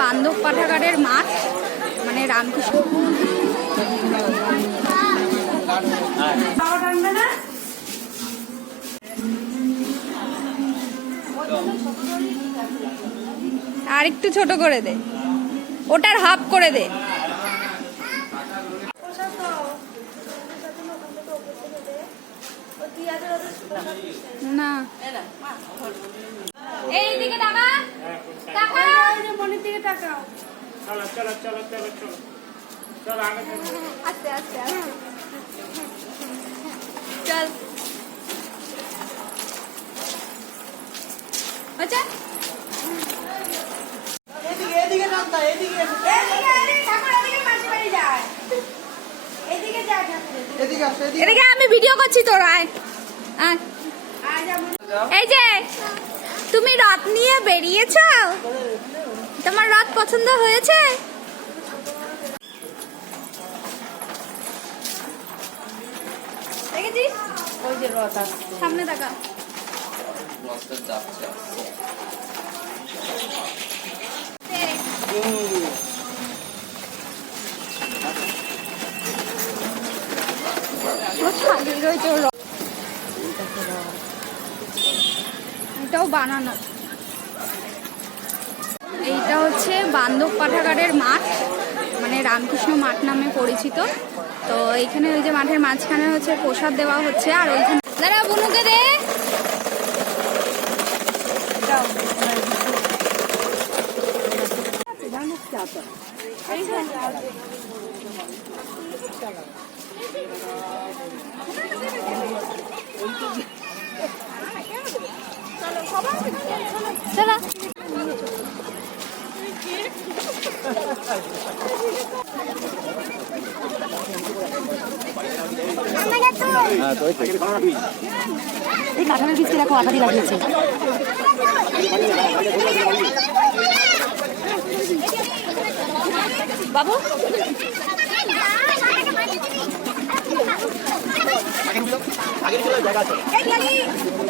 বান্ধব পাঠাগারের মাঠ মানে রামকৃষ্ণ আর একটু ছোট করে দে। ওটার হাফ করে দে। না। এই দিকে টাকা। টাকা। মনের দিকে তাকাও চলো চলো চলো চলো চলো। চলো আগে আস্তে আস্তে চল। আচ্ছা। এদিকে এদিকে নামতা এদিকে এদিকে আসো এদিকে এদিকে আমি ভিডিও করছি তোর আয়। আয়। এই যে তুমি রথ নিয়ে বেরিয়েছো তোমার রথ পছন্দ হয়েছে? সামনে রয়েছে ওর রথ। এটাও বানানো। এইটা হচ্ছে বান্ধব পাঠাগারের মাঠ মানে রামকৃষ্ণ মাঠ নামে পরিচিত। তো এইখানে ওই যে মাঠের মাঝখানে হচ্ছে প্রসাদ দেওয়া হচ্ছে, আর ওইখানে দাঁড়া দে। চলা। এই কাঁঠালের বীজকে দেখো আঠারি লাগিয়েছে? বাবু? সাদা নিয়েছি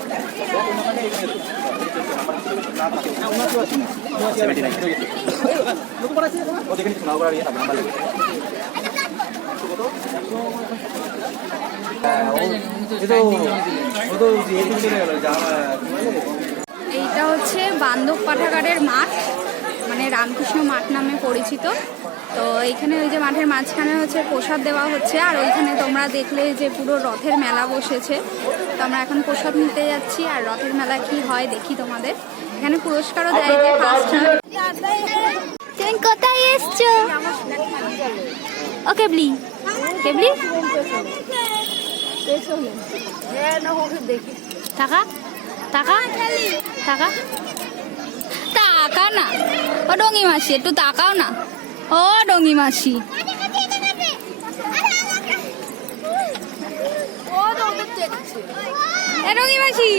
এইটা হচ্ছে বান্ধব পাঠাগারের মাঠ মানে রামকৃষ্ণ মাঠ নামে পরিচিত। তো এইখানে ওই যে মাঠের মাঝখানে হচ্ছে প্রসাদ দেওয়া হচ্ছে, আর ওইখানে তোমরা দেখলে যে পুরো রথের মেলা বসেছে। তো আমরা এখন প্রসাদ নিতে যাচ্ছি, আর রথের মেলা কি হয় দেখি তোমাদের। এখানে পুরস্কারও দেয় যে ফার্স্ট তুমি কোথায় এসছো? ও, কেবলি। কেবলি? টাকা? টাকা? টাকা? টাকা না। ও ডঙ্গি মাসি একটু তাকাও না। ও ডঙ্গি মাসি। ডঙ্গি মাসি।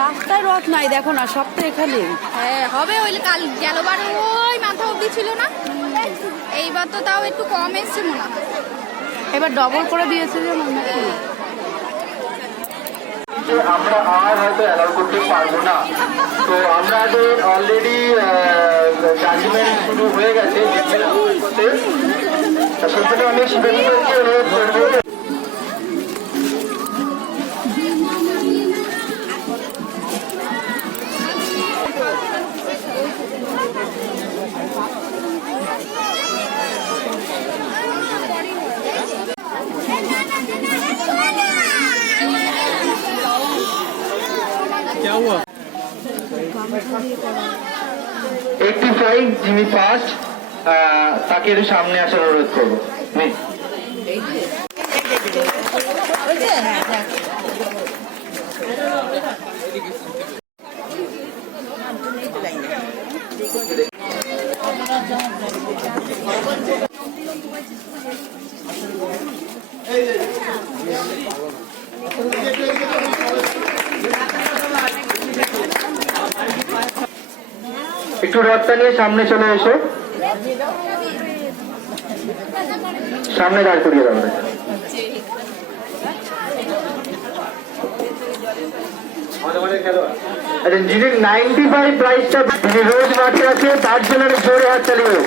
রাস্তায় রথ নাই দেখো না সব তো এখানে। হ্যাঁ হবে ওই কাল গেলবার ওই মাথা অব্দি ছিল না। এইবার তো তাও একটু কম এসছে মনে হয়। এবার ডবল করে দিয়েছে যে মনে হয়। যে আমরা আর হয়তো অ্যালাউ করতে পারব না। তো আমাদের অলরেডি জাজমেন্ট শুরু হয়ে গেছে সেজন্য আমি শিবেন্দ্রকে অনুরোধ করব এইটটি ফাইভ যিনি ফার্স্ট তাকে একটু সামনে আসার অনুরোধ করব নে। একটু রথটা নিয়ে সামনে চলে এসো। সামনে দাঁড় করিয়ে দাও। আচ্ছা ফাইভ প্রাইসটা রোজ তার চালিয়ে